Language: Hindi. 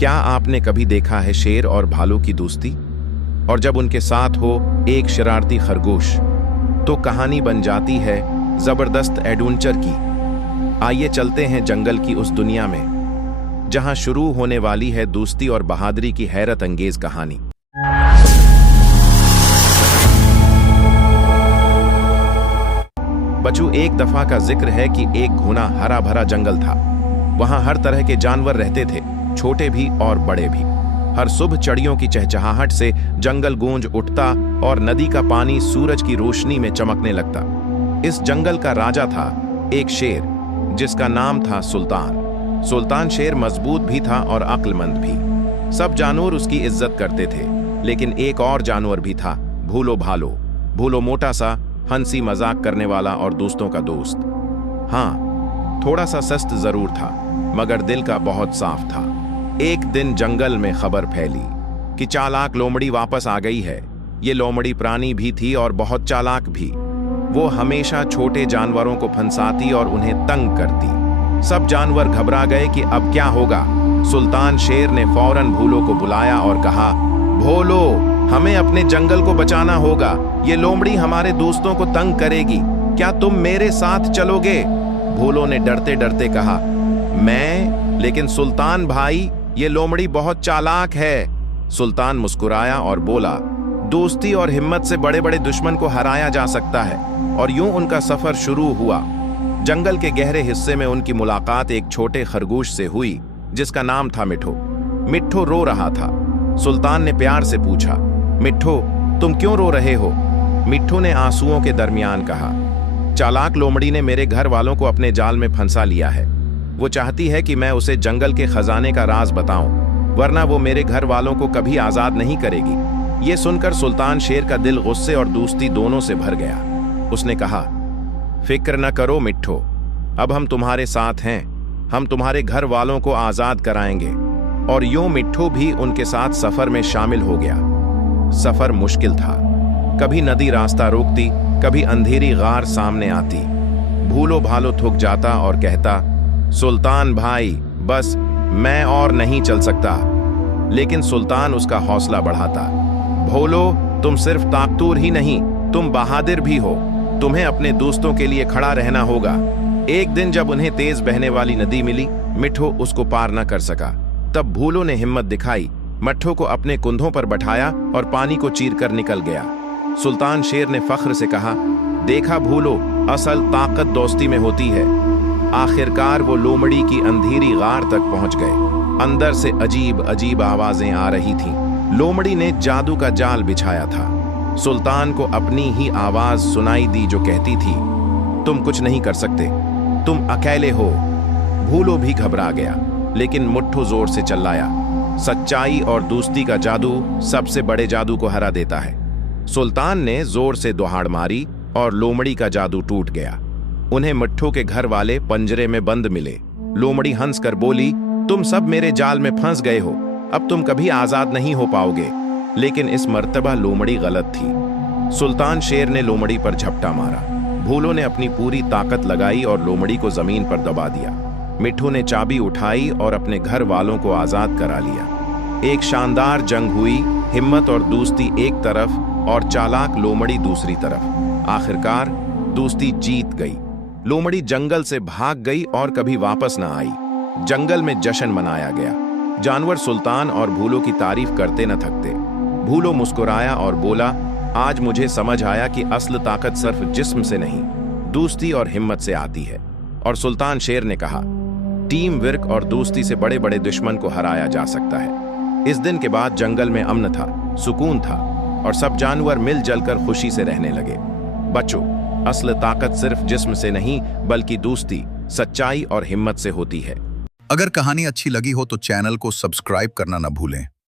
क्या आपने कभी देखा है शेर और भालू की दोस्ती? और जब उनके साथ हो एक शरारती खरगोश, तो कहानी बन जाती है जबरदस्त एडवेंचर की। आइए चलते हैं जंगल की उस दुनिया में जहां शुरू होने वाली है दोस्ती और बहादुरी की हैरत अंगेज कहानी। बच्चों, एक दफा का जिक्र है कि एक घना हरा भरा जंगल था। वहां हर तरह के जानवर रहते थे, छोटे भी और बड़े भी। हर सुबह चिड़ियों की चहचहाहट से जंगल गूंज उठता और नदी का पानी सूरज की रोशनी में चमकने लगता। इस जंगल का राजा था एक शेर जिसका नाम था सुल्तान। सुल्तान शेर मजबूत भी था और अक्लमंद भी। सब जानवर उसकी इज्जत करते थे, लेकिन एक और जानवर भी था, भूलो भालो। भूलो मोटा सा, हंसी मजाक करने वाला और दोस्तों का दोस्त। हाँ, थोड़ा सा सस्त जरूर था, मगर दिल का बहुत साफ था। एक दिन जंगल में खबर फैली कि चालाक लोमड़ी वापस आ गई है। ये लोमड़ी प्राणी भी थी और बहुत चालाक भी। वो हमेशा छोटे जानवरों को फंसाती और उन्हें तंग करती। सब जानवर घबरा गए कि अब क्या होगा। सुल्तान शेर ने फौरन भूलो को बुलाया और कहा, भोलो, हमें अपने जंगल को बचाना होगा। ये लोमड़ी हमारे दोस्तों को तंग करेगी। क्या तुम मेरे साथ चलोगे? भोलो ने डरते डरते कहा, मैं? लेकिन सुल्तान भाई, ये लोमड़ी बहुत चालाक है। सुल्तान मुस्कुराया और बोला, दोस्ती और हिम्मत से बड़े बड़े दुश्मन को हराया जा सकता है। और यूं उनका सफर शुरू हुआ। जंगल के गहरे हिस्से में उनकी मुलाकात एक छोटे खरगोश से हुई जिसका नाम था मिठो। मिठो रो रहा था। सुल्तान ने प्यार से पूछा, मिठो, तुम क्यों रो रहे हो? मिठो ने आंसुओं के दरमियान कहा, चालाक लोमड़ी ने मेरे घर वालों को अपने जाल में फंसा लिया है। वो चाहती है कि मैं उसे जंगल के खजाने का राज बताऊं, वरना वो मेरे घर वालों को कभी आजाद नहीं करेगी। ये सुनकर सुल्तान शेर का दिल गुस्से और दोस्ती दोनों से भर गया। उसने कहा, फिक्र न करो मिठो, अब हम तुम्हारे साथ हैं। हम तुम्हारे घर वालों को आजाद कराएंगे। और यूं मिठो भी उनके साथ सफर में शामिल हो गया। सफर मुश्किल था। कभी नदी रास्ता रोकती, कभी अंधेरी गार सामने आती। भूलो भालो थक जाता और कहता, सुल्तान भाई, बस मैं और नहीं चल सकता। लेकिन सुल्तान उसका हौसला बढ़ाता, भोलो, तुम सिर्फ ताकतूर ही नहीं, तुम बहादुर भी हो। तुम्हें अपने दोस्तों के लिए खड़ा रहना होगा। एक दिन जब उन्हें तेज बहने वाली नदी मिली, मिठो उसको पार न कर सका। तब भूलो ने हिम्मत दिखाई, मिठो को अपने कुंधों पर बैठाया और पानी को चीरकर निकल गया। सुल्तान शेर ने फख्र से कहा, देखा भूलो, असल ताकत दोस्ती में होती है। आखिरकार वो लोमड़ी की अंधेरी गार तक पहुंच गए। अंदर से अजीब अजीब आवाजें आ रही थीं। लोमड़ी ने जादू का जाल बिछाया था। सुल्तान को अपनी ही आवाज सुनाई दी जो कहती थी, तुम कुछ नहीं कर सकते, तुम अकेले हो। भूलो भी घबरा गया, लेकिन मिठो जोर से चिल्लाया, सच्चाई और दोस्ती का जादू सबसे बड़े जादू को हरा देता है। सुल्तान ने जोर से दहाड़ मारी और लोमड़ी का जादू टूट गया। उन्हें मिठो के घर वाले पंजरे में बंद मिले। लोमड़ी हंसकर बोली, तुम सब मेरे जाल में फंस गए हो, अब तुम कभी आजाद नहीं हो पाओगे। लेकिन इस मर्तबा लोमड़ी गलत थी। सुल्तान शेर ने लोमड़ी पर झपटा मारा। भूलो ने अपनी पूरी ताकत लगाई और लोमड़ी को जमीन पर दबा दिया। मिठो ने चाबी उठाई और अपने घर वालों को आजाद करा लिया। एक शानदार जंग हुई, हिम्मत और दोस्ती एक तरफ और चालाक लोमड़ी दूसरी तरफ। आखिरकार दोस्ती जीत गई। लोमड़ी जंगल से भाग गई और कभी वापस न आई। जंगल में जश्न मनाया गया। जानवर सुल्तान और भूलो की तारीफ करते न थकते। भूलो मुस्कुराया और बोला, आज मुझे समझ आया कि असल ताकत सिर्फ जिस्म से नहीं, दोस्ती और हिम्मत से आती है। और सुल्तान शेर ने कहा, टीम वर्क और दोस्ती से बड़े बड़े दुश्मन को हराया जा सकता है। इस दिन के बाद जंगल में अमन था, सुकून था और सब जानवर मिलजुल कर खुशी से रहने लगे। बच्चों, असल ताकत सिर्फ जिस्म से नहीं बल्कि दोस्ती, सच्चाई और हिम्मत से होती है। अगर कहानी अच्छी लगी हो तो चैनल को सब्सक्राइब करना न भूलें।